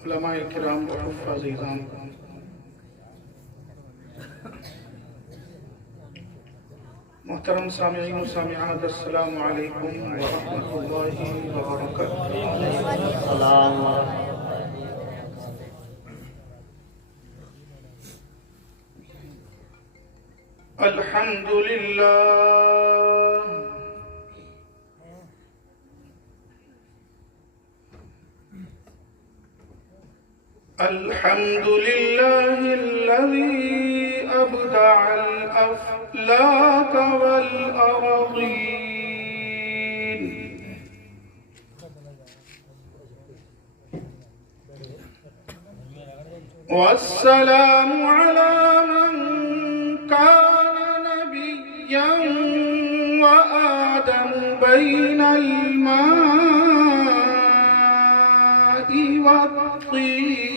उलमाए किराम व हुफ़्फ़ाज़ इज़ाम, मोहतरम सामिईन व सामिआत, अस्सलामु अलैकुम व रहमतुल्लाहि व बरकातुहू। अल्हम्दुलिल्लाह अल्हम्दुलिल्लाहिल्लज़ी अबदअल अफ़लाक वल अरज़ीन वस्सलामु अला मन कान नबिय्यन व आदम बैनल माइ वत्तीन।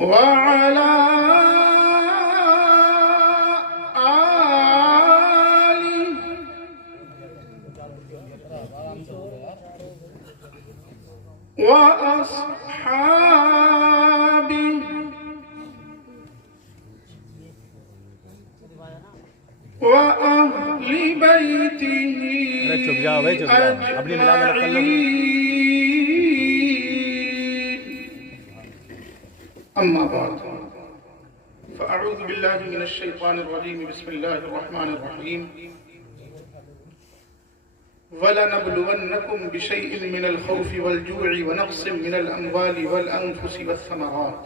व अला व अस्हाबिही व अहली बैतिही अजमईन। अम्मा बाद फ़अऊज़ु बिल्लाहि मिनश शैतानिर रजीम। बिस्मिल्लाहिर रहमानिर रहीम। वलनब्लुवन्नकुम बिशैइन मिनल खौफि वल जू'i व नक़्सिन मिनल अम्वालि वल अनफुसि वस्समरात।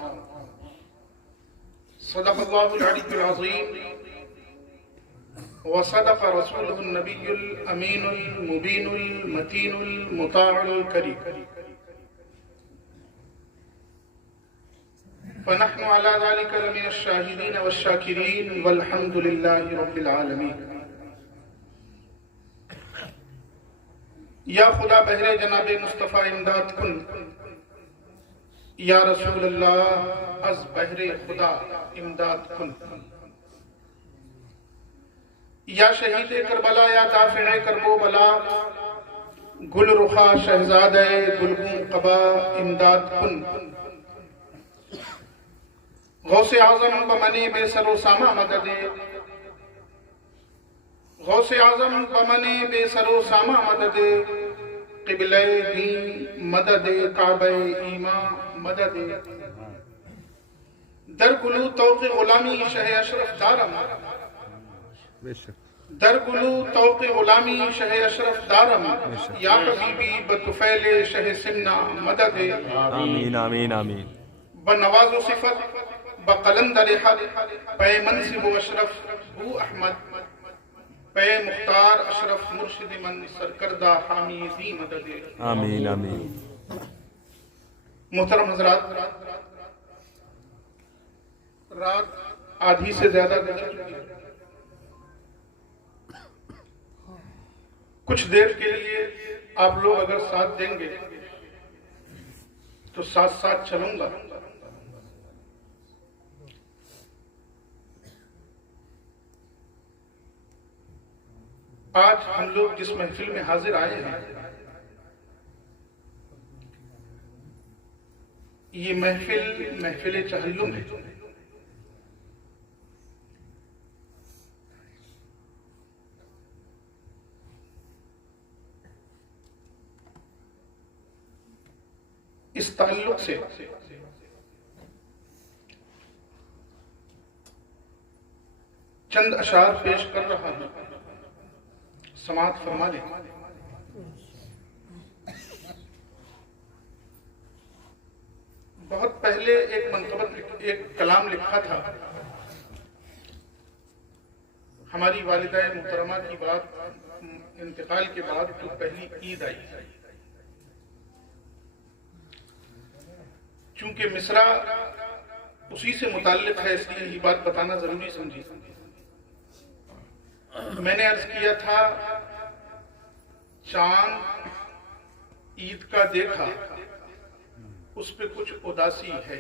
सदक़ल्लाहुल अलीयुल अज़ीम व सदक़ रसूलुहुन नबियुल अमीनुल मुबीनुल मतीनुल मुताअल करीम। फनहनु अला ज़ालिका लमिनश शाहिदीन वश्शाकिरीन वल्हम्दुलिल्लाहि रब्बिल आलमीन। या खुदा बहरे जनाबे मुस्तफ़ा इमदाद कुन, या रसूल अल्लाह अज बहरे खुदा इमदाद कुन। या शहीद करबला या दाफ़िए करबो बला, गुल रुखा शहजादे गुलगूं क़बा इमदाद कुन। गौसे आज़म बमने बेसरो सामा मददे, गौसे आज़म बमने बेसरो सामा मददे, क़िबले दीन मददे काबे ईमा मददे। दर गुलू तौक़े ग़ुलामी शह अशरफ दारम, दर गुलू तौक़े ग़ुलामी शह अशरफ दारम। या हबीबी बतुफ़ैले शह सिमना मददे। आमीन आमीन आमीन। बनवाज़ो सिफ़त बक़लंदर हक़ पे मनसिब अशरफ हू अहमद, पे मुख्तार अशरफ मुर्शिद मन सरकर्दा हामी दी मदद। आमीन आमीन। मोहतरम हज़रात, रात आधी से ज्यादा गुजर चुकी है। कुछ देर के लिए आप लोग अगर साथ देंगे तो साथ साथ चलूंगा। आज हम लोग जिस महफिल में हाजिर आए हैं, ये महफिल चहल्लुम है। इस ताल्लुक से चंद अशार पेश कर रहा हूं, समाअत फरमा लें। बहुत पहले एक कलाम लिखा था। हमारी वालिदा मुहतरमा की बात इंतकाल के बाद जो पहली ईद आई, चूंकि मिसरा उसी से मुताल्लिक है इसलिए ये बात बताना जरूरी समझी। मैंने अर्ज किया था, चांद ईद का देखा उस पे कुछ उदासी है।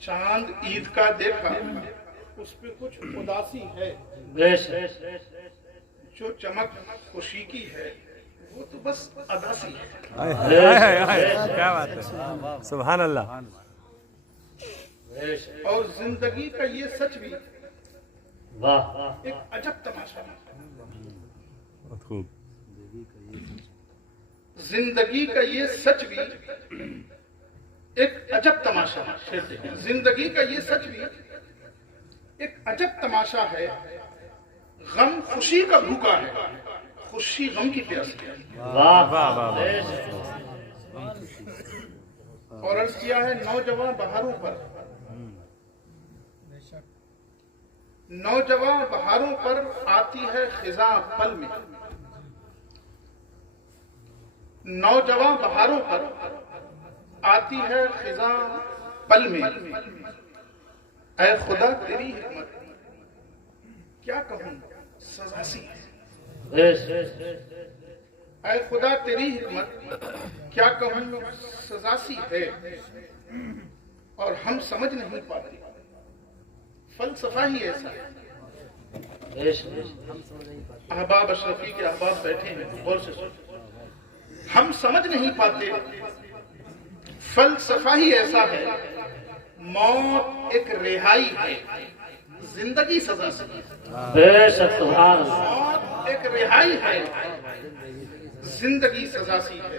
चांद ईद का देखा उस पे कुछ उदासी है, जो चमक खुशी की है वो तो बस अदासी है। क्या बात है, सुभान अल्लाह। और जिंदगी का ये सच भी वाह एक अजब तमाशा है। बहुत खूब। जिंदगी का ये सच भी एक अजब तमाशा है। जिंदगी का ये सच भी एक अजब तमाशा है। गम खुशी का भूखा है, खुशी गम की प्यासी है। वाह वाह वाह वाह। और अर्ज किया है नौजवान बहारों पर, नौजवान बहारों पर आती है खिजा पल में। नौजवान बहारों पर आती है खिजा पल में। ऐ खुदा तेरी हिकमत क्या कहूं सजा सी है। ऐ खुदा तेरी हिकमत क्या कहूं सजा सी है। और हम समझ नहीं पाते, फलसफा ही ऐसा है। अहबाब अशरफी के अहबाब बैठे हैं, गौर से सुनो। हम समझ नहीं पाते, फलसफा ही ऐसा है। मौत एक रिहाई है, जिंदगी सजा से। मौत एक रिहाई है, जिंदगी सजा सी है।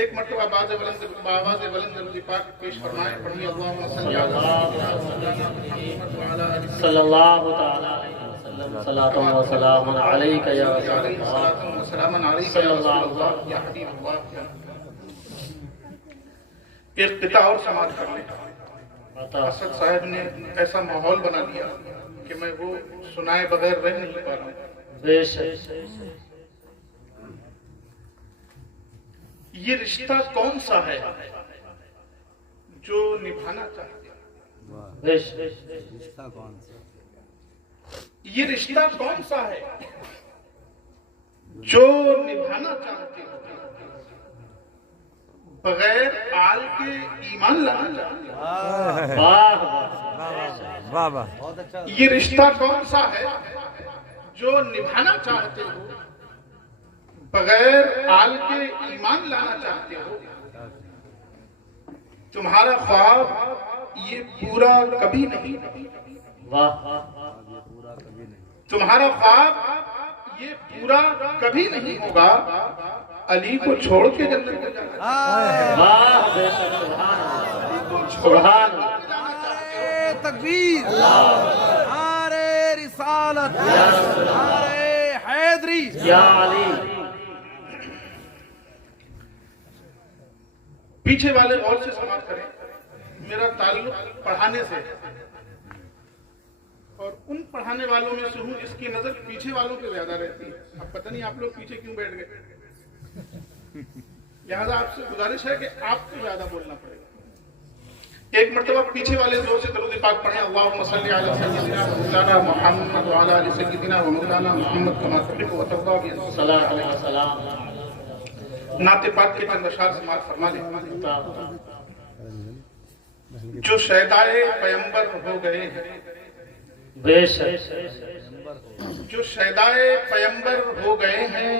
एक मरतबा आवाज़ बुलंद पाक पेश फरमाए, पढ़िए अल्लाहुम्मा सल्ली अला सल्लल्लाहु तआला अलैहि वसल्लम सलातुन व सलामुन अलैका या इख्तिता और समाप्त कर ले। असद साहब ने ऐसा माहौल बना दिया कि मैं वो सुनाए बगैर रह नहीं पा रहा हूँ। ये रिश्ता कौन सा है जो निभाना चाहते हैं? ये रिश्ता कौन सा है जो निभाना चाहते हो? बगैर आल के ईमान लाना चाहते हो? वाह वाह। ये रिश्ता कौन सा है जो निभाना चाहते हो, बगैर आल के ईमान लाना चाहते हो? तुम्हारा ख्वाब ये पूरा कभी नहीं, तुम्हारा ख्वाब ये पूरा कभी नहीं होगा। अली को छोड़ के जन्नत में जाना, तकबीर, नारे रिसालत, नारे हैदरी, या अली। पीछे वाले और से समाप्त करें। मेरा ताल्लुक पढ़ाने से है और उन पढ़ाने वालों में से हूं इसकी नजर पीछे वालों पे ज्यादा रहती है। अब पता नहीं आप लोग पीछे क्यों बैठ गए। लिहाजा आपसे गुजारिश है कि आपको ज्यादा बोलना पड़ेगा। एक मरतबा पीछे वाले जोर से दरूद पाक पढ़ें। अल्लाहुम्मा सल्ली अला सय्यिदिना मौलाना मुहम्मद व अला आलि सय्यिदिना व मौलाना मुहम्मद कमा तुहिब्बु व तर्दा भी। सलात व सलाम। नाते पाक के चंद अशार समाप्त फरमा लें। जो शैदाए पैगंबर हो गए हैं, जो शैदाए पैगंबर हो गए हैं,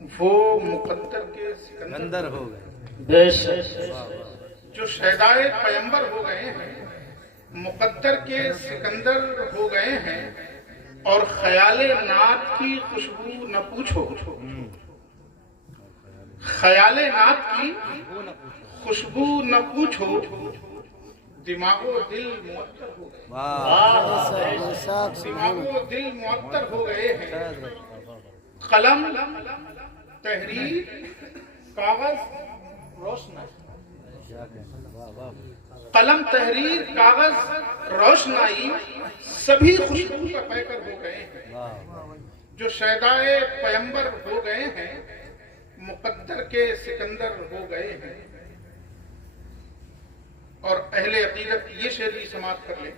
वो मुकद्दर के सिकंदर हो गए। जो शैदाए पैगंबर हो गए हैं, मुकद्दर के सिकंदर हो गए हैं। और ख्याले नात की खुशबू न पूछो, ख्याले नात की खुशबू न पूछो। दिमागो दिल मुअत्तर हो गए, दिमागो दिल मुअत्तर हो गए हैं। कलम तहरीर कागज रोशनाई, कलम तहरीर कागज रोशनाई सभी खुशबू का पैकर हो गए हैं। जो शैदाए पैगंबर हो गए हैं, मुकद्दर के सिकंदर हो गए हैं। और अहले अकीदत ये शेर भी समाप्त कर ले।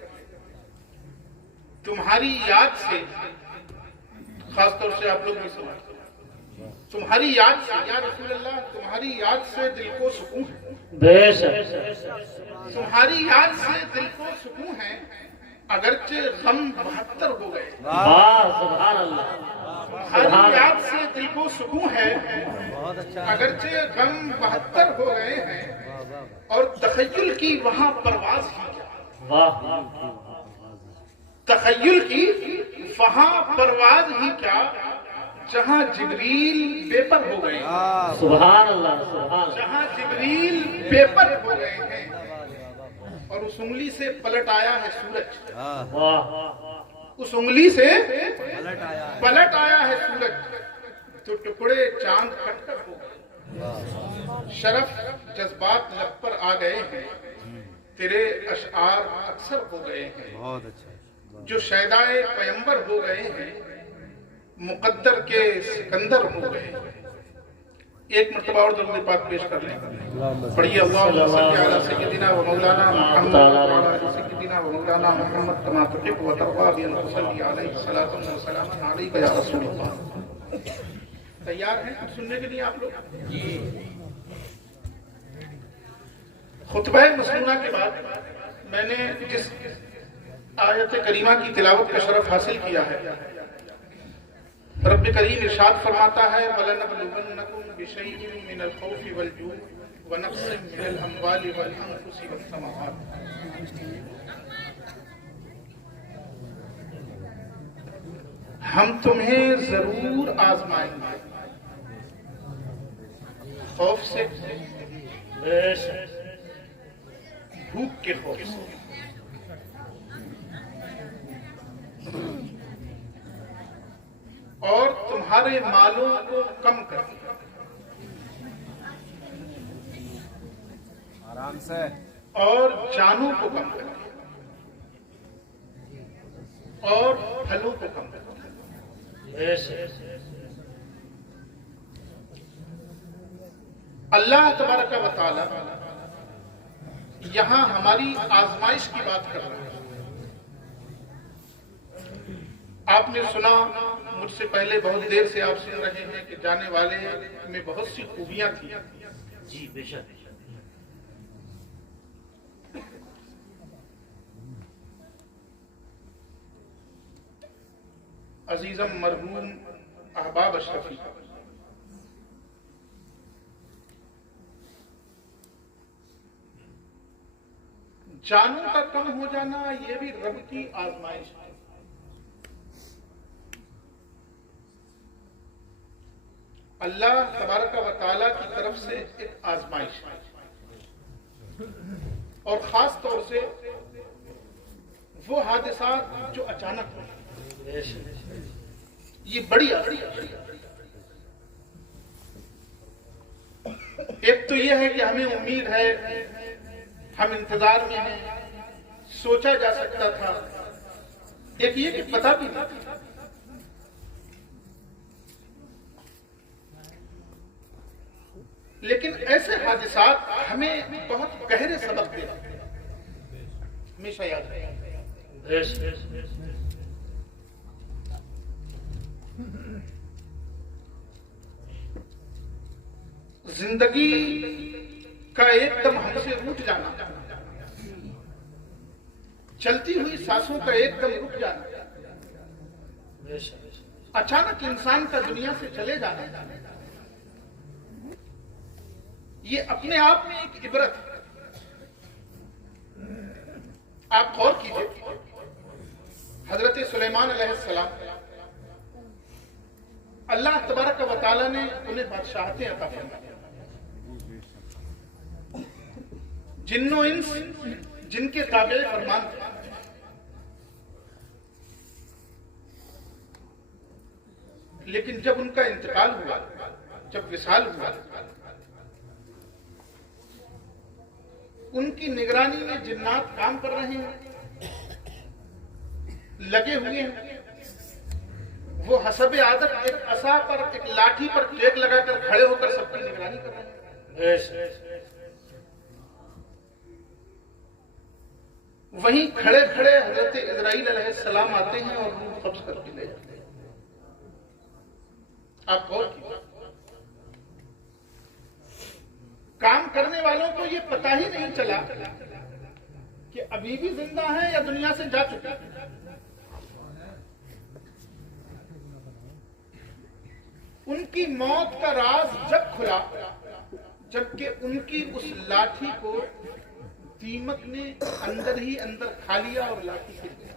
तुम्हारी याद से, खासतौर से आप लोग भी सुना, तुम्हारी याद से या रसूल अल्लाह, तुम्हारी याद से दिल को सुकून है, बेशक तुम्हारी याद से दिल को सुकून है, अगरचे गम 72 हो गए। वाह सुभान अल्लाह, तुम्हारी याद से दिल को सुकून है, बहुत अच्छा। अगरचे गम 72 हो गए हैं, और तखय्युल की वहां परवाज ही क्या, वाह तखय्युल की वहां परवाज ही क्या, जहां जिब्रील बेपर हो गए, सुभान अल्लाह सुभान अल्लाह। जहां जिब्रील बेपर हो गए हैं, और उस उंगली से पलट आया है सूरज, वाह उस उंगली से पलट आया है। है सूरज, तो टुकड़े चांद कटकर हो गए, शरफ जज्बात लब पर आ गए हैं, तेरे अशआर अक्सर हो गए हैं, बहुत अच्छा। जो शैदाए पैगंबर हो गए हैं, मुकद्दर के सिकंदर हो गए हैं। एक मरतबा और दरूद पाक पेश कर लें, पढ़िए अल्लाहुम्मा सल्ली अला सय्यदिना व मौलाना मुहम्मद व अला सय्यदिना व मौलाना मुहम्मद कमा तुहिब्बु व तर्दा बि अन तुसल्ली अलैहि सलातु व सलामुन अलैका या रसूलल्लाह। तैयार हैं सुनने के लिए आप लोग? खुतबा मसनूना के बाद मैंने जिस आयत करीमा की तिलावत का शरफ हासिल किया है, रब्ब करीम इरशाद फरमाता है, वलनबलुवन्नकुम बिशैइन मिनल खौफि वल जू'i व नक़्सिन मिनल अम्वालि वल अनफुसि वस समाआत। हम तुम्हें जरूर आजमाएंगे, खौफ से, बेशक भूख के खौफ से, और तुम्हारे मालों को कम कर, आराम से। और जानों को कम कर, और फलों को कम कर। बेशक अल्लाह तबारक व तआला यहां हमारी आजमाइश की बात कर रहा है। आपने सुना, मुझसे पहले बहुत देर से आप सुन रहे हैं कि जाने वाले में बहुत सी खूबियां थी। जी बेशक अजीजम मरहूम अहबाब अशरफी, जानों का कम हो जाना ये भी रब की आजमाइश है। अल्लाह तबारक व तआला की तरफ से एक आजमाइश है, और खास तौर से वो हादिसात जो अचानक होते, ये बड़ी एक तो ये है कि हमें उम्मीद है, हम इंतजार में हैं, सोचा जा सकता था। एक ये कि पता भी नहीं था। लेकिन ऐसे हादिसात हमें बहुत गहरे सबक देते हैं, हमेशा याद रखें। जिंदगी का एकदम हमसे रूठ जाना, चलती हुई सांसों का एकदम रुक जाना, अचानक इंसान का दुनिया से चले जाना, ये अपने आप में एक इबरत है। आप गौर कीजिए, हजरत सुलेमान अलैहिस्सलाम, अल्लाह तबारक व तआला ने उन्हें बादशाहतें अता फरमाई। जिन्नो इंस जिनके ताबे फरमान थे, लेकिन जब उनका इंतकाल हुआ, जब विसाल हुआ, उनकी निगरानी में जिन्नात काम कर रहे हैं, लगे हुए हैं। वो हसबे आदत एक असा पर, एक लाठी पर टेक लगाकर खड़े होकर सबकी निगरानी कर रहे हैं। वहीं खड़े खड़े हजरत इजराइल अलैहिस्सलाम आते हैं और रूह कब्ज करके ले जाते हैं। आप गौर कीजिए, काम करने वालों को ये पता ही नहीं चला कि अभी भी जिंदा है या दुनिया से जा चुके हैं। उनकी मौत का राज जब खुला, जबकि उनकी उस लाठी को दीमक ने अंदर ही अंदर खा लिया और लाठी गिर गई।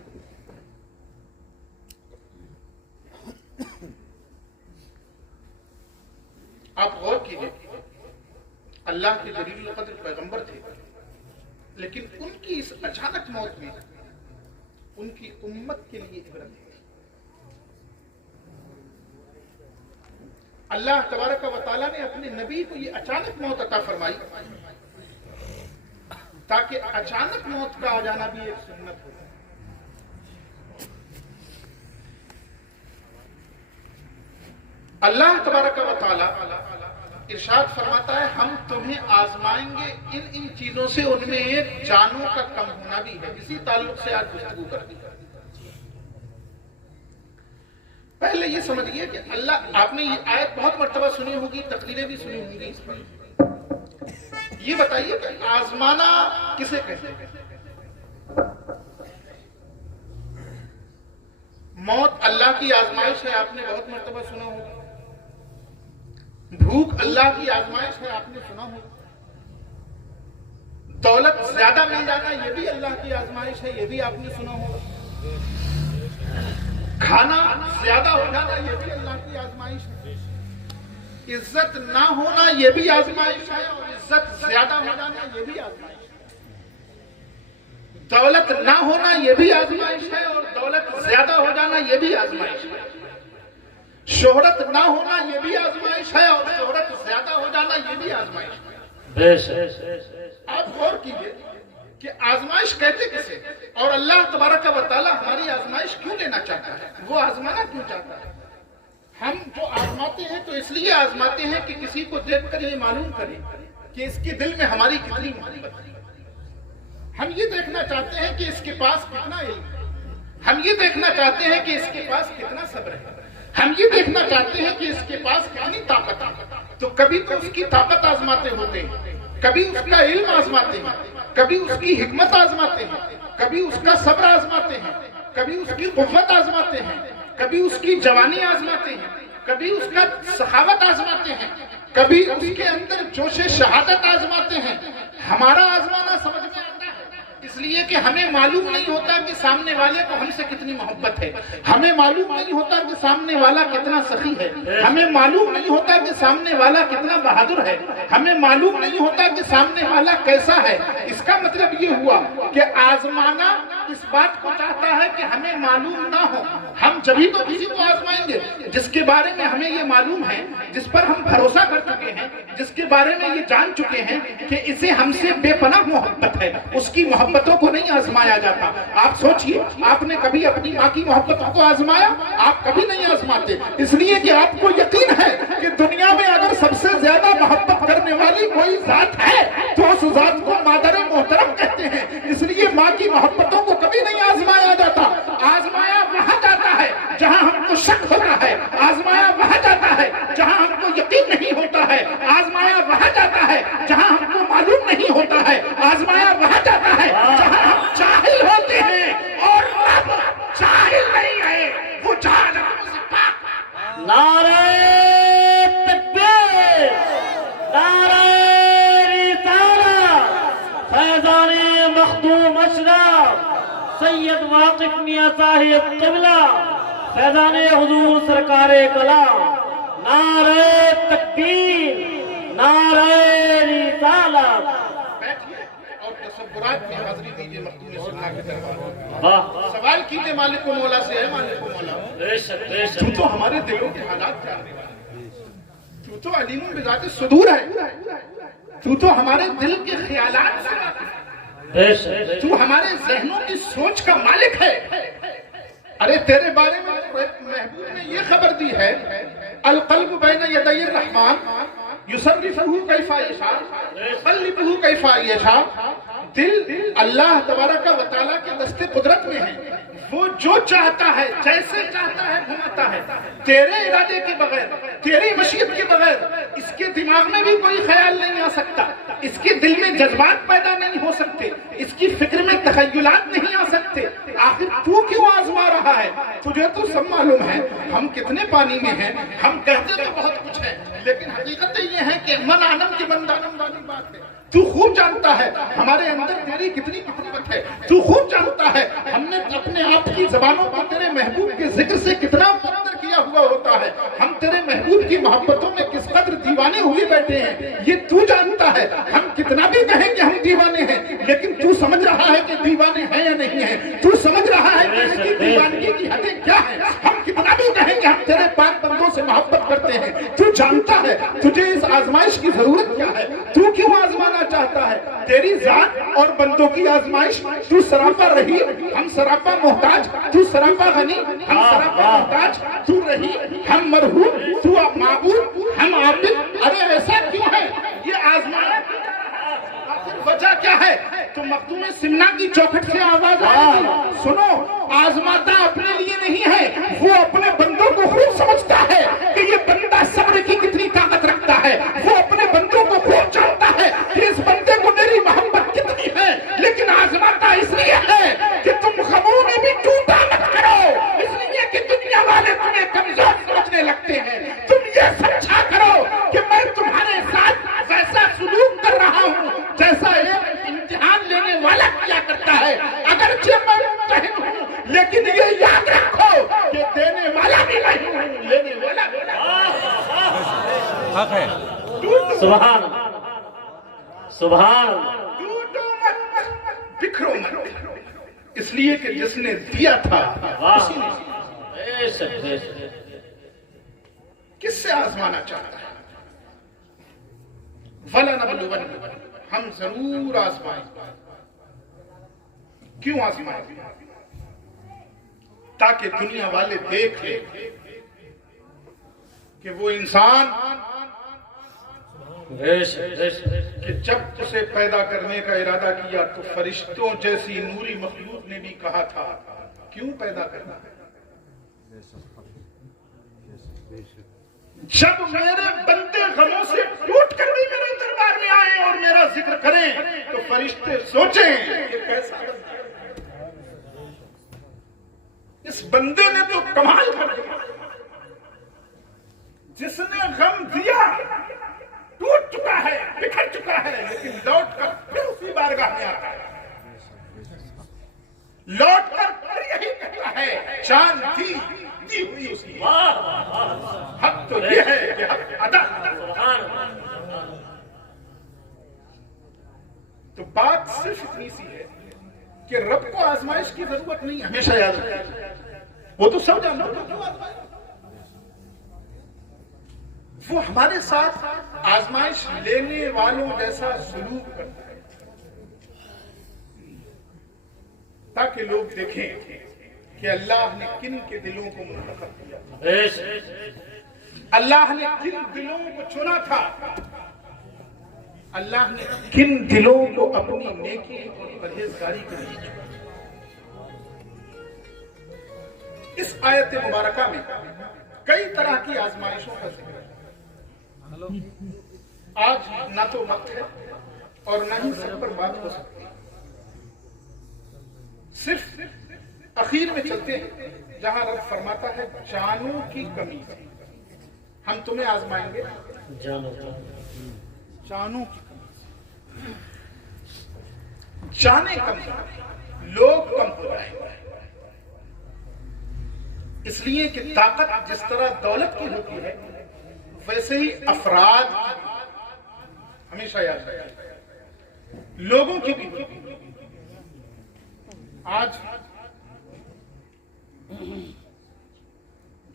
आप गौर कीजिए, अल्लाह के जलील कद्र पैगंबर थे, लेकिन उनकी इस अचानक मौत में उनकी उम्मत के लिए इबरत है। अल्लाह तबारक व तआला ने अपने नबी को ये अचानक मौत अता फरमाई, ताकि अचानक मौत का आ जाना भी एक सुन्नत हो। अल्लाह तबारक व तआला इरशाद फरमाता है, हम तुम्हें आजमाएंगे इन इन चीजों से, उनमें एक जानों का कम होना भी है। इसी ताल्लुक से आज गुफ्तगू कर दी। पहले ये समझिए कि अल्लाह, आपने ये आयत बहुत मर्तबा सुनी होगी, तकरीरें भी सुनी होंगी इस पर। ये बताइए कि आजमाना किसे कहते हैं? मौत अल्लाह की आजमाइश है, आपने बहुत मर्तबा सुना होगा। भूख अल्लाह की आजमाइश है, आपने सुना होगा। दौलत ज्यादा मिल जाना ये भी अल्लाह की आजमाइश है, ये भी आपने सुना होगा। खाना ज्यादा हो जाना ये भी अल्लाह की आजमाइश है। इज्जत ना होना ये भी आजमाइश है, और इज्जत ज्यादा हो जाना ये भी आजमाइश है। दौलत ना होना ये भी आजमाइश है, और दौलत ज्यादा हो जाना ये भी आजमाइश है। शोहरत ना होना ये भी आजमाइश है, और शोहरत ज्यादा हो जाना ये भी आजमाइश है। आप गौर कीजिए कि आजमाइश कहते किसे, और अल्लाह तबारक व तआला हमारी आजमाइश क्यों लेना चाहता है, वो आजमाना क्यों चाहता है? हम जो आजमाते हैं तो इसलिए आजमाते हैं कि किसी को देखकर ये मालूम करें कि इसके दिल में हमारी कितनी मोहब्बत है। हम ये देखना चाहते हैं कि इसके पास कितना इल्म है। हम ये देखना चाहते हैं कि इसके पास कितना सब्र है। हम ये देखना चाहते हैं कि इसके पास कितनी ताकत है। तो कभी तो उसकी ताकत आजमाते होते हैं, कभी उसका इल्म आजमाते हैं, कभी उसकी हिकमत आजमाते हैं, कभी उसका सब्र आजमाते हैं, कभी उसकी कुव्वत आजमाते हैं, कभी उसकी जवानी आजमाते हैं, कभी उसका सखावत आजमाते हैं, कभी उसके अंदर जोशे शहादत आजमाते हैं। हमारा आजमाना समझ में आता है इसलिए कि हमें मालूम नहीं होता कि सामने वाले को हमसे कितनी मोहब्बत है। हमें मालूम नहीं होता कि सामने वाला कितना सखी है। हमें मालूम नहीं होता कि सामने वाला कितना बहादुर है। हमें मालूम नहीं होता कि सामने वाला कैसा है। इसका मतलब ये हुआ कि आजमाना इस बात को चाहता है कि हमें मालूम ना हो। हम जभी तो किसी को आजमाएंगे जिसके बारे में हमें ये मालूम है, जिस पर हम भरोसा कर चुके हैं, जिसके बारे में ये जान चुके हैं कि इसे हमसे बेपनाह मोहब्बत है। उसकी मोहब्बतों को नहीं आजमाया जाता। आप सोचिए, आपने कभी अपनी माँ की मोहब्बतों को आजमाया? आप कभी नहीं आजमाते, इसलिए कि आपको यकीन है कि दुनिया में अगर सबसे ज्यादा मोहब्बत करने वाली कोई जात है तो उस जात को मादर मोहतरम कहते हैं। इसलिए माँ की मोहब्बतों को कभी नहीं आजमाया जाता। आजमाया वहां जाता है जहां हमको शक होता है। आजमाया वहां जाता है जहां हमको यकीन नहीं होता है। आजमाया वहां जाता है जहां हमको मालूम नहीं होता है। आजमाया वहां जाता है जहां हम जाहिल होते हैं और रब जाहिल नहीं है, वो जहां से पाक। नारे तकबीर, नारे रिसालत, फैज़ाने मखदूम अशरफ सैयद वाकिफ मियां साहिब क़िबला, फैज़ाने हुजूर सरकारे कलाम। नारे तकबीर, नारे रिसालत। बैठिए और तसव्वुरात में हाजिरी दीजिए मखदूम सुन्नाह के दरबार में। वाह, सवाल कीजिए मालिक को मौला से, है मालिक को मौला। बेशक बेशक। तू तो हमारे दिलों के हालात जानने वाला है। तू तो अलीमुन बिज़ाति सुदूर है। तू तो हमारे दिल के ख्यालात से वाकिफ है। बेशक। तू हमारे जहनों की सोच का मालिक है। अरे तेरे बारे में महबूब ने ये खबर दी है, अल क़ल्ब बैन यदै रहमान युसर्रिफुहु कैफा यशा युक़ल्लिबुहु कैफा यशा। दिल अल्लाह तबारक व तआला के दस्ते कुदरत में है। वो जो चाहता है जैसे चाहता है घुमाता है, तेरे इरादे के बगैर, तेरी मशीयत के बगैर इसके दिमाग में भी कोई ख्याल नहीं आ सकता, इसके दिल में जज्बात पैदा नहीं हो सकते, इसकी फिक्र में तखय्युलात नहीं आ सकते। आखिर तू क्यों आजमा रहा है? तुझे तो सब मालूम है हम कितने पानी में हैं। हम कहते तो बहुत कुछ है, लेकिन हकीकत ये है कि मन आनम की मंदानम वाली बात है। तू खूब जानता है हमारे अंदर तेरी कितनी किस्मत है। तू खूब जानता है हमने अपने आप की जबानों को तेरे महबूब के जिक्र से कितना मुकद्दर किया हुआ होता है। हम तेरे महबूब की मोहब्बतों में किस कदर दीवाने हुए बैठे हैं, ये तू जानता है। हम कितना भी कहें कि हम दीवाने हैं, लेकिन तू समझ रहा है कि दीवाने हैं या नहीं है। तू समझ रहा है कि इसकी दीवानगी की हदें क्या है। हम कितना भी कहें कि हम तेरे पाक बंदों से मोहब्बत करते हैं, तू जानता है तुझे इस आजमाइश की जरूरत क्या है। तू क्यों आजमाना चाहता है? तेरी जात और बंदों की आजमाइश। तू सरापा रही, हम सरापा मोहताज। तू सरापा गनी, हम सरापा मोहताज। तू रही, हम मरहूम। तू माबूद, हम आबिद। अरे ऐसा क्यों है? ये आजमाया वजह क्या है? तो मखदूम सिमना की चौखट से आवाज आई, सुनो, आजमाता अपने लिए नहीं है, वो अपने बंदों को खूब समझता है कि ये बंदा सब्र की कितनी ताकत रखता है। वो अपने बंदों को खूब जानता है कि इस बंदे को मेरी मोहब्बत कितनी है। लेकिन आजमाता इसलिए है कि तुम गमों में भी टूटा मत करो, इसलिए कि दुनिया वाले तुम्हें कमजोर समझने लगते हैं। तुम ये समझा करो कि मैं तुम्हारे साथ वैसा सुलूक कर रहा हूँ जैसा एक इम्तिहान लेने वाला किया करता है। अगरचे मैं मुम्तहिन हूँ, लेकिन ये याद रखो कि देने वाला भी नहीं हूँ, लेने वाला भी नहीं। हक है। सुभान सुभान। टूटो मत, बिखरो मत, इसलिए कि जिसने दिया था उसी ने किससे आजमाना चाहता है। वला नबलुवन, हम जरूर आजमाएंगे। क्यों आजमाएंगे? ताकि दुनिया वाले देख ले कि वो इंसान कि जब उसे पैदा करने का इरादा किया तो फरिश्तों जैसी नूरी मखलूक ने भी कहा था क्यों पैदा करना है। जब मेरे बंदे गमों से टूट कर भी मेरे दरबार में आए और मेरा जिक्र करें तो फरिश्ते सोचें ये कैसा बंदा है। इस बंदे ने तो कमाल कर दिया, जिसने गम दिया टूट चुका है, बिखर चुका है, लेकिन लौट कर फिर उसी बारगाह में आता है। लौट कर फिर यही कहता है जान दी हुई उसकी। हक तो ये है कि हक अदा। तो बात सिर्फ इतनी सी है कि रब को आजमाइश की जरूरत नहीं, हमेशा याद रखें। वो तो सब जानते हैं क्यों आजमाइश। वो हमारे साथ आजमाइश लेने वालों जैसा सलूक करता है ताकि लोग देखें कि अल्लाह ने किन के दिलों को मुंतखब किया, अल्लाह ने किन दिलों को चुना था, अल्लाह ने किन दिलों को अपनी नेकी और परहेजगारी के लिए चुना। इस आयत मुबारका में कई तरह की आजमाइशों का जिक्र है। आज ना तो वक्त है और ना ही सब पर बात हो सकती है। सिर्फ अखीर में चलते हैं जहां रब फरमाता है जानों की कमी है, हम तुम्हें आजमाएंगे जानों की कमी। जाने कम, लोग कम हो जाएंगे, इसलिए कि ताकत जिस तरह दौलत की होती है वैसे ही अफराद हमेशा याद रखें लोगों की भी होती है। आज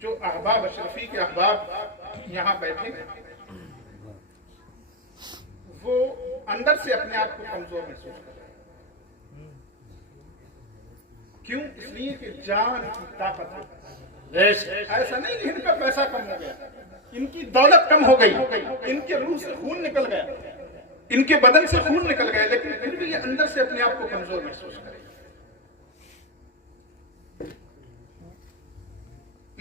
जो अहबाब अशरफी के अहबाब यहां बैठे हैं वो अंदर से अपने आप को कमजोर महसूस कर रहे हैं। क्यों? इसलिए कि जान की ताकत, ऐसा नहीं कि इनका पैसा कम हो गया, इनकी दौलत कम हो गई, इनके रूह से खून निकल गया, इनके बदन से खून निकल गया, लेकिन फिर भी ये अंदर से अपने आप को कमजोर महसूस करें।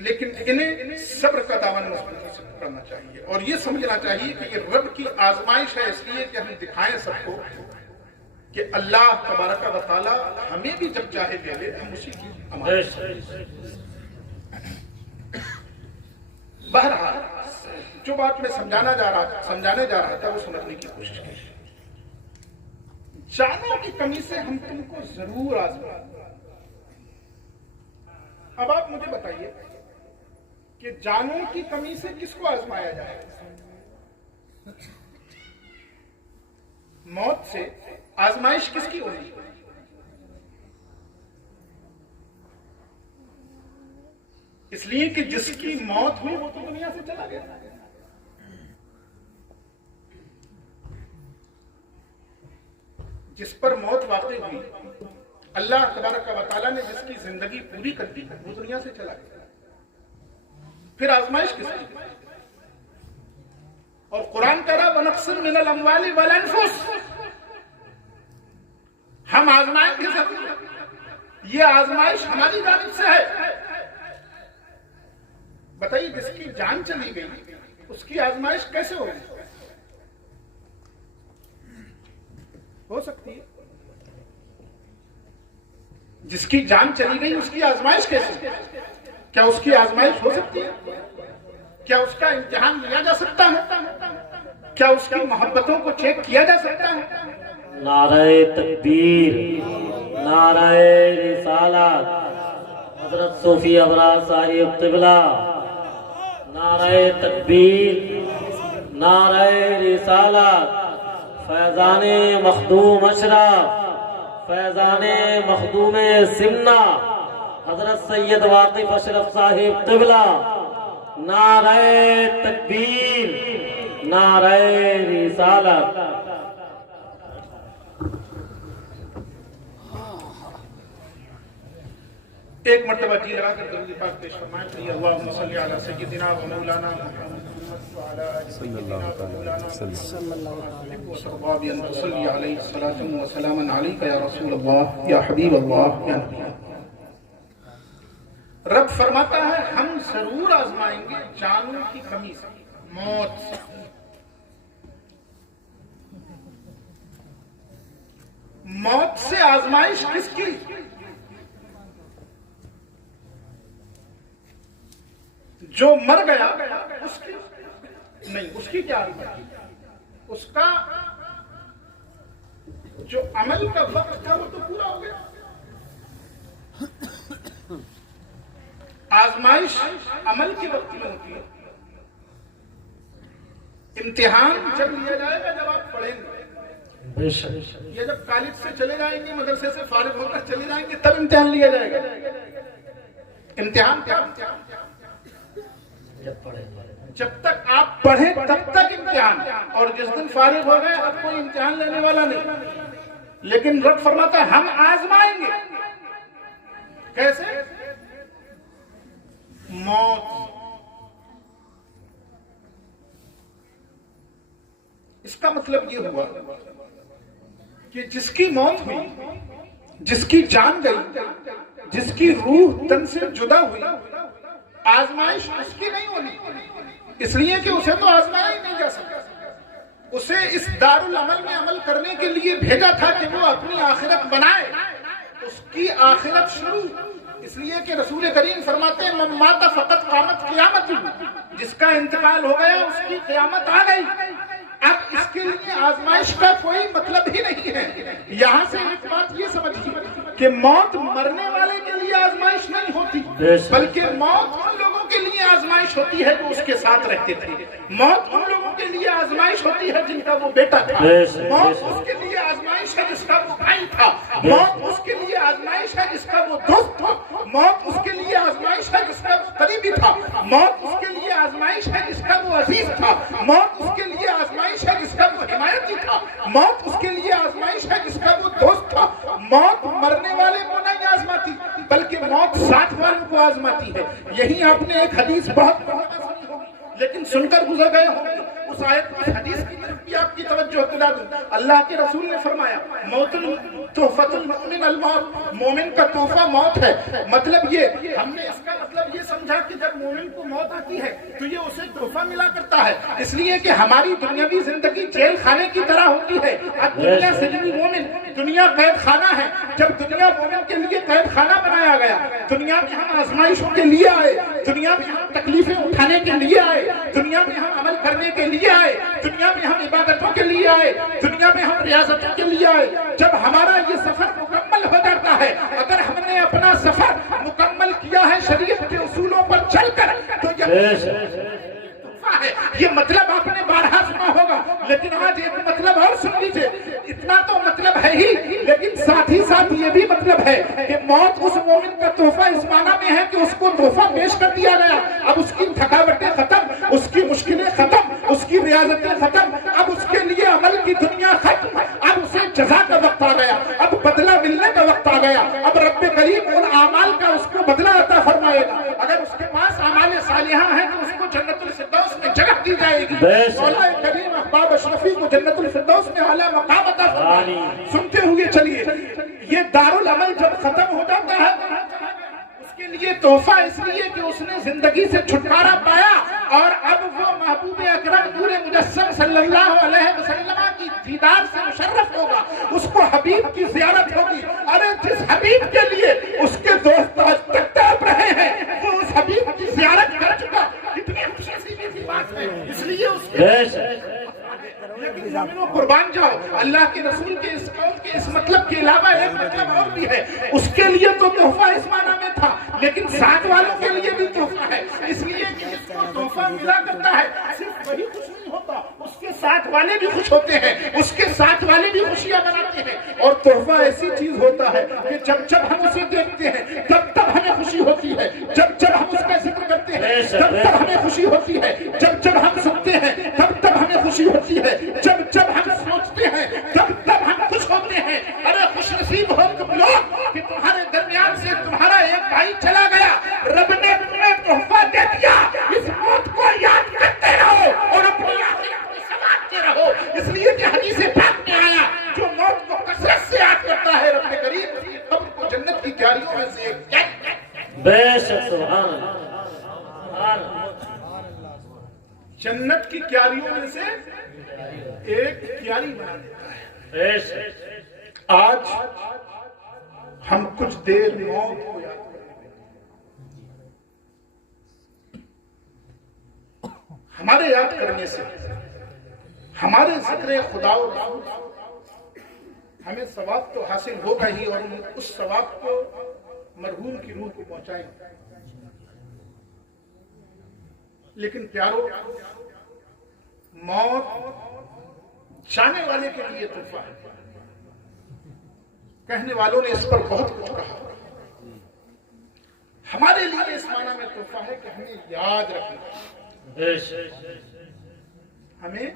लेकिन इन्हें सब्र का दामन मजबूती से पकड़ना चाहिए और ये समझना चाहिए कि ये रब की आजमाइश है, इसलिए कि हम दिखाएं सबको कि अल्लाह तबारक व तआला हमें भी जब चाहे दे दे, हम उसी की अमानत। बहरहाल जो बात मैं समझाने जा रहा था वो समझने की कोशिश की। जानों की कमी से हम तुमको जरूर आजमाएंगे। अब आप मुझे बताइए कि जानों की कमी से किसको आजमाया जाए? मौत से आजमाइश किसकी होगी? इसलिए कि जिसकी मौत हुई वो तो दुनिया से चला गया। जिस पर मौत वाक़ई हुई, अल्लाह तबारक व तआला ने जिसकी जिंदगी पूरी कर दी, वो दुनिया से चला गया। फिर आजमाइश किसकी? और कुरान कह रहा वनक्सिर मिनल अमवाली वल अनफुस, हम आजमाएंगे सब। ये आजमाइश हमारी जानिब से है। बताइए, जिसकी जान चली गई उसकी आजमाइश कैसे होगी? हो सकती है। जिसकी जान चली गई उसकी आजमाइश कैसे? क्या उसकी आजमाइश हो सकती है? क्या उसका इम्तिहान लिया जा सकता है? क्या उसकी मोहब्बतों को चेक किया जा सकता है? नारे तकबीर, नारे रिसालत, हजरत सूफी अबरार साहिब क़िबला, नारे तकबीर, नारे रिसालत, फैजाने मखदूम अशरफ, फैजाने मखदूम सिमना, हजरत सैयद वाकिफ अशरफ साहिब क़िबला, नारे तकबीर, नारे रिसालत। एक मर्तबा जी लगाकर दरूद पाक पेश फरमाएं। अल्लाहुम्मा सल्ली अला सय्यिदिना व मौलाना मुहम्मद व अला आलि सय्यिदिना व मौलाना सल्लल्लाहु अलैहि वसल्लम सल्ली अलैहि सलातु व सलामन अलैका या रसूल अल्लाह या हबीब अल्लाह या नबी। रब फरमाता है हम जरूर आजमाएंगे जानों की कमी से, मौत से। मौत से आजमाइश किसकी? जो मर गया उसकी नहीं, उसकी क्या आजमाइश? उसका जो अमल का वक्त था वो तो पूरा हो गया। आजमाइश अमल के वक्त में होती है। इम्तिहान जब लिया जाएगा जब आप पढ़ेंगे, ये जब कॉलेज से चले जाएंगे, मदरसे से फारिग होकर चले जाएंगे, तब इम्तिहान लिया जाएगा। इम्तिहान क्या? जब तक आप पढ़े तब तक इम्तिहान, और जिस दिन फारिग हो गए अब कोई इम्तिहान लेने वाला नहीं। लेकिन रब फरमाता है हम आजमाएंगे। कैसे? मौत। इसका मतलब ये हुआ कि जिसकी मौत हुई, जिसकी जान गई, जिसकी रूह तन से जुदा हुई, आजमाइश उसकी नहीं होनी, इसलिए कि उसे तो आजमाया ही नहीं जा सकता। उसे इस दारुल अमल में अमल करने के लिए भेजा था कि वो अपनी आखिरत बनाए। उसकी आखिरत शुरू, इसलिए कि रसूल करीम फरमाते हैं मन माता फकत क़यामत क़यामत, जिसका इंतकाल हो गया उसकी क़यामत आ गई। अब इसके लिए आजमाइश का कोई मतलब ही नहीं है। यहाँ से एक बात ये समझिए कि मौत मरने वाले के लिए आजमाइश नहीं होती, बल्कि मौत उन लोगों के लिए आजमाइश होती है जो उसके साथ रहते थे। मौत उन लोगों के लिए आजमाइश होती है जिनका वो बेटा था। मौत उसके लिए आजमाइश है जिसका वो भाई था। मौत उसके लिए आजमाइश है जिसका वो दोस्त था। मौत उसके लिए आजमाइश है जिसका वो करीबी था। मौत उसके लिए आजमाइश है जिसका वो अजीज था। मौत उसके लिए आजमाइश है जिसका वो हिमायती था। मौत उसके लिए आजमाइश है जिसका वो दोस्त था। मौत मरने वाले को नहीं आजमाती, बल्कि मौत साथ वालों को आजमाती है। यही आपने एक हदीस बहुत सुनी होगी, लेकिन सुनकर गुजर गए होंगे। उस आयत, उस हदीस की तरफ भी आपकी तवज्जो दिला दूं। अल्लाह के रसूल ने फरमाया मौतुल तोहफतुल मुमिन अल मौत, मोमिन का तोहफा मौत है। मतलब ये हमने इसका मतलब ये समझा कि जब मोमिन को मौत आती है तो ये उसे तोहफा मिला करता है, इसलिए कि हमारी दुनियावी जिंदगी जेल खाने की तरह होती है। अब दुनिया सिजनुल मोमिन, दुनिया कैद खाना है। जब दुनिया मोमिन के लिए कैद खाना बनाया गया, दुनिया में हम आजमाइशों के लिए आए, दुनिया में हम तकलीफें उठाने के लिए आए, दुनिया में हम अमल करने के लिए आए, दुनिया में हम इबादतों के लिए आए, दुनिया में हम रियाजतों के लिए आए। जब हमारा ये सफर मुकम्मल हो जाता है, अगर हमने अपना सफर मुकम्मल किया है शरीयत के उसूलों पर चलकर, तो ये मतलब आपने बारहा सुना होगा, लेकिन आज एक मतलब और सुन लीजिए। इतना तो मतलब है ही, लेकिन साथ ही साथ ये भी मतलब है कि मौत उस मोमिन का तोहफा इस माना में है कि उसको तोहफा पेश कर दिया गया। अब उसकी थकावटें खत्म, उसकी मुश्किलें खत्म, उसकी रियाजतें खत्म, अब उसके लिए अमल की दुनिया खत्म, अब उसे जज़ा का वक्त आ गया, अब बदला मिलने का वक्त आ गया। अब रब्बे करीम उन आमाल का उसको बदला अता फरमाएगा। अगर उसके पास आमाल सालिहा है तो उसको जन्नतुल फिरदौस में जगह दी जाएगी। मौला करीम अहबाब अशरफी को जन्नतुल फिरदौस में आला मकाम अता फरमाएगा। सुनते हुए चलिए, ये दारुल अमल जब खत्म हो जाता है उसके लिए तोहफा इसलिए कि उसने जिंदगी से छुटकारा पाया, और अब वो महबूब अकरम नूरे मुजस्सम सल्लल्लाहु अलैहि वसल्लम की दीदार से मुशर्रफ होगा, उसको हबीब की ज़ियारत होगी। अरे जिस हबीब के लिए उसके दोस्त आज तक तड़प रहे हैं, वो उस हबीब की ज़ियारत कर चुका। कितनी खुशनसीबी की बात है। इसलिए उसके लेकिन मोमिनों कुर्बान जाओ, अल्लाह के रसूल के इस कौल के इस मतलब के अलावा एक मतलब और भी है। उसके लिए तो तोहफा इस माना में था, लेकिन साथ वालों के लिए भी तोहफा है, इसलिए कि इसको तोहफा मिला करता है। सिर्फ वही खुश नहीं होता, उसके साथ वाले भी खुश होते हैं, उसके साथ वाले भी खुशियां मनाते हैं। और तोहफा ऐसी चीज होता है कि जब जब हम उसे देखते हैं तब तब हमें खुशी होती है, जब जब हम उसका जिक्र करते हैं तब तब हमें खुशी होती है, जब जब हम सुनते हैं तब तब हमें खुशी होती है, जब जब हम सोचते हैं तब तब हम खुश होते हैं। अरे खुश नसीब हो तुम लोग कि तुम्हारे दरमियान से तुम्हारा एक भाई चला गया, रब ने तुम्हें तोहफा दे दिया। इस मौत को याद करते रहो और अपनी आखिरत को संवारते रहो। इसलिए कि हदीस पाक में आया, जो मौत को कसरत से याद करता है रब करीम उसकी कब्र को जन्नत की क्यारियों में से एक बेशक सुभान अल्लाह, जन्नत की क्यारियों में से एक क्यारी बना देता है। आज हम कुछ देर मौत को याद करेंगे। हमारे याद करने से, हमारे जिक्र खुदा और हमें सवाब तो हासिल होगा ही, और उस सवाब को मरहूम की रूह को पहुंचाएंगे। लेकिन प्यारो, मौत जाने वाले के लिए तोहफा है। कहने वालों ने इस पर बहुत कुछ कहा। हमारे लिए इस माना में तोहफा है कि हमें याद रखना, हमें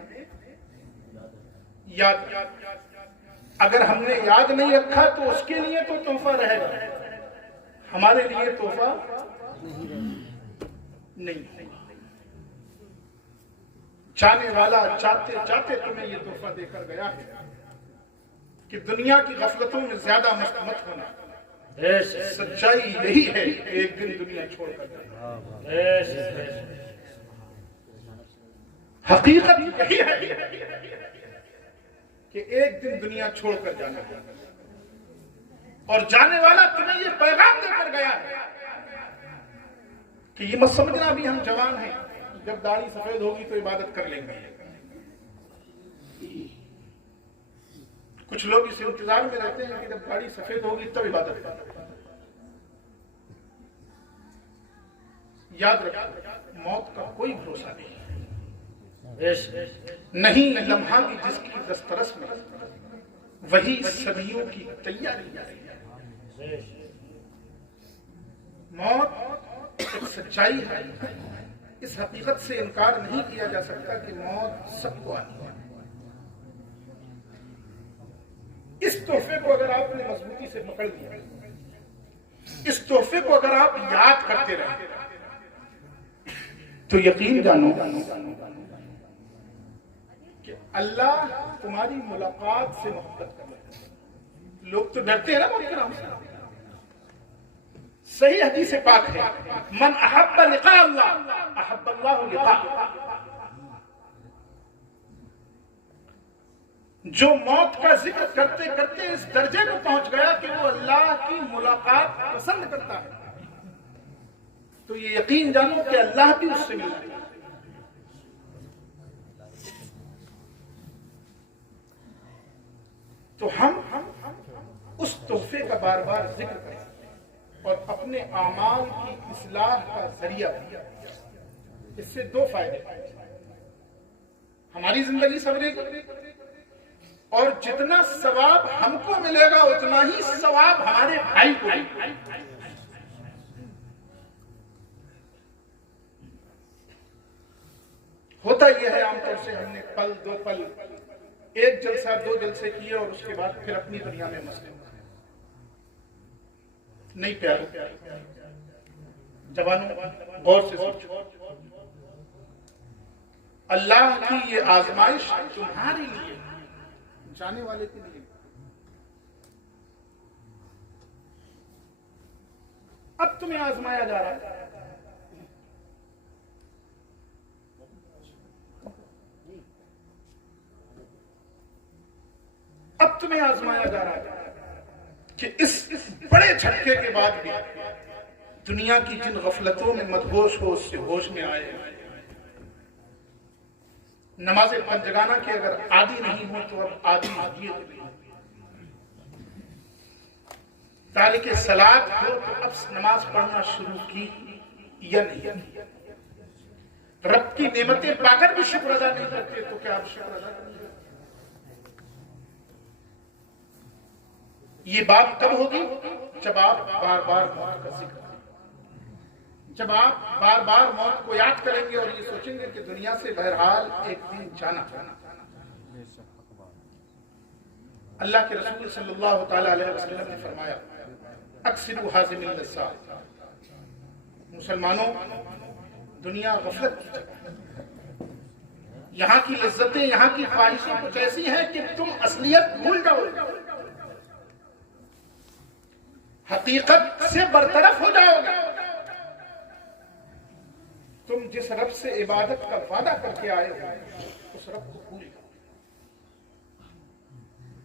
याद, अगर हमने याद नहीं रखा तो उसके लिए तो तोहफा रहेगा, हमारे लिए तोहफा नहीं। जाने वाला चाहते चाहते तुम्हें ये तोहफा देकर गया है कि दुनिया की गफलतों में ज्यादा मस्त मत होना। सच्चाई यही है, एक दिन दुनिया छोड़कर जाना। हकीकत यही है कि एक दिन दुनिया छोड़कर जाना है, और जाने वाला तुम्हें ये पैगाम देकर गया है कि ये मत समझना अभी हम जवान हैं, जब दाढ़ी सफेद होगी तो इबादत कर लेंगे। कुछ लोग इस इंतजार में रहते हैं कि जब दाढ़ी सफेद होगी तब इबादत करेंगे। याद रखो, मौत का कोई भरोसा नहीं लम्हा की जिसकी दस्तरस में वही सदियों की तैयारी। मौत एक सच्चाई है, इस हकीकत से इनकार नहीं किया जा सकता कि मौत सबको आनी है। इस तोहफे को अगर आपने मजबूती से पकड़ लिया, इस तोहफे को अगर आप याद करते रहे, तो यकीन जानो कि अल्लाह तुम्हारी मुलाकात से मोहब्बत कर रहा है। लोग तो डरते हैं ना मौत के नाम से। सही हदीस पाक है, मन अहब्ब लिका अल्लाह अहब्ब अल्लाह लिका। जो मौत का जिक्र करते करते इस दर्जे को पहुंच गया कि वो अल्लाह की मुलाकात पसंद करता है, तो ये यकीन जानो कि अल्लाह भी उससे मिलता है। तो हम उस तोहफे का बार बार जिक्र करें और अपने आमाल की इस्लाह का जरिया बने। इससे दो फायदे, हमारी जिंदगी सवरेगी और जितना सवाब हमको मिलेगा उतना ही सवाब हमारे भाई को मिलेगा। होता यह है आमतौर से हमने पल दो पल, एक जलसा दो जलसे किए और उसके बाद फिर अपनी दुनिया में मसले। नहीं प्यारो, जवानों गौर से सोचो, अल्लाह की ये आजमाइश तुम्हारे लिए, जाने वाले के लिए। अब तुम्हें आजमाया जा रहा है, अब तुम्हें आजमाया जा रहा है कि इस बड़े झटके के बाद भी दुनिया की जिन गफलतों में मदहोश हो उससे होश में आए। नमाज पंजगाना के अगर आदी नहीं हो तो अब आदी नहीं, तालिक सलात हो तो अब नमाज पढ़ना शुरू की या नहीं। रब की नेमतें पाकर भी शुक्र अदा नहीं करते तो क्या आप शुक्र अदा करेंगे? ये बात कब होगी जब आप बार बार मौत का जिक्र करेंगे, जब आप बार बार मौत को याद करेंगे और ये सोचेंगे कि दुनिया से बहरहाल एक दिन जाना। अल्लाह के रसूल सल्लल्लाहु अलैहि वसल्लम ने फरमाया, अक्सिरू हाज़िमिल लज़्ज़ात, मुसलमानों दुनिया गफलत की जगह, यहाँ की लज्जतें, यहाँ की ख्वाहिशें कुछ ऐसी हैं कि तुम असलियत भूल जाओगे, हकीकत से बरतरफ हो जाओगे। तुम जिस रब से इबादत का वादा करके आए हो उस रब को भूल जाओ।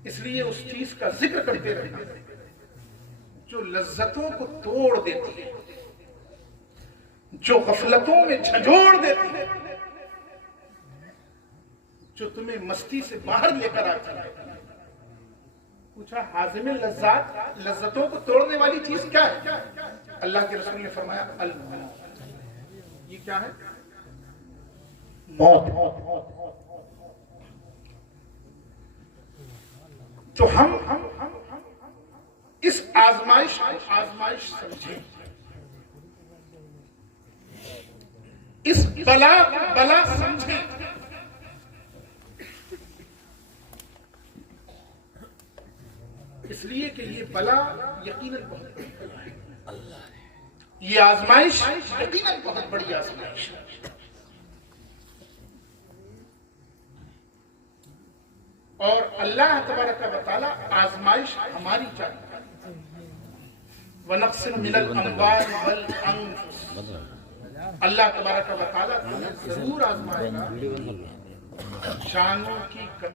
इसलिए उस चीज का जिक्र करते रहना जो लज्जतों को तोड़ देती है, जो गफलतों में झंझोड़ देती है, जो तुम्हें मस्ती से बाहर लेकर आती है। पूछा, हाज़िमिल लज़्ज़ात, लज्जतों को तोड़ने वाली चीज क्या है? अल्लाह के रसूल ने फरमाया, अल मौत। ये क्या है? मौत। तो हम इस आजमाइश समझें, इस बला समझें। इसलिए कि ये बला यकीनन बहुत बड़ी बला है, ये आजमाइश यकीनन बहुत बड़ी आजमाइश है। और अल्लाह तबारक व तआला आजमाइश हमारी चाहता है। वनक्सिन मिनल अम्वाल वल अनफुस, अल्लाह तबारक व तआला तुम्हें जरूर आजमाएगा जानों की